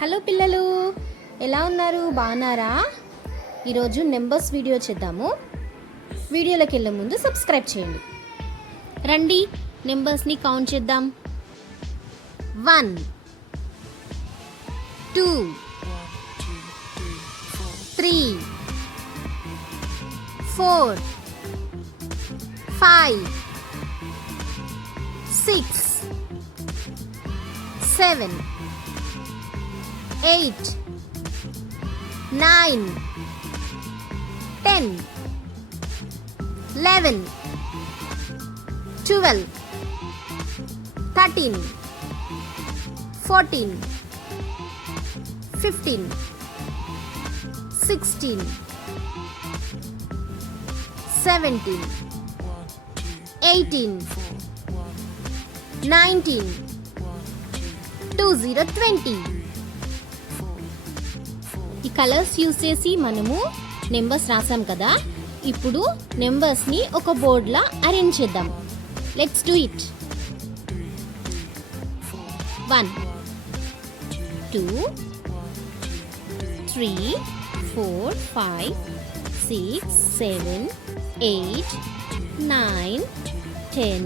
హలో పిల్లలు, ఎలా ఉన్నారు? బాగున్నారా? ఈరోజు నెంబర్స్ వీడియో చేద్దాము. వీడియోలోకి వెళ్ళే ముందు సబ్స్క్రైబ్ చేయండి. రండి నెంబర్స్ని కౌంట్ చేద్దాం. 1 2 3 4 5 6 7 8 9 10 11 12 13 14 15 16 17 18 19 20 ఈ కలర్స్ యూజ్ చేసి మనము నెంబర్స్ రాసాం కదా. ఇప్పుడు నెంబర్స్ని ఒక బోర్డ్లా అరేంజ్ చేద్దాం. Let's do it. 1 2 3 4 5 6 7 8 9 10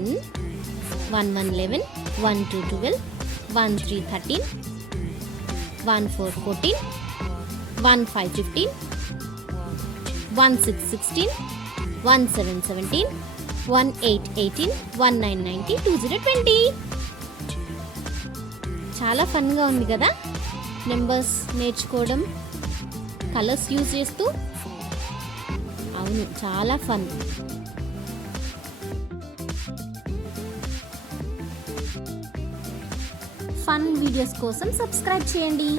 1 1 11 1 2 12 1 3 13 1 4 14 1 5 15 1 6 16 1 7 17 1 8 18 1 9 19 20 20. చాలా ఫన్గా ఉంది కదా నెంబర్స్ నేర్చుకోవడం కలర్స్ యూజ్ చేస్తూ. అవును, చాలా ఫన్. ఫన్ వీడియోస్ కోసం సబ్స్క్రైబ్ చేయండి.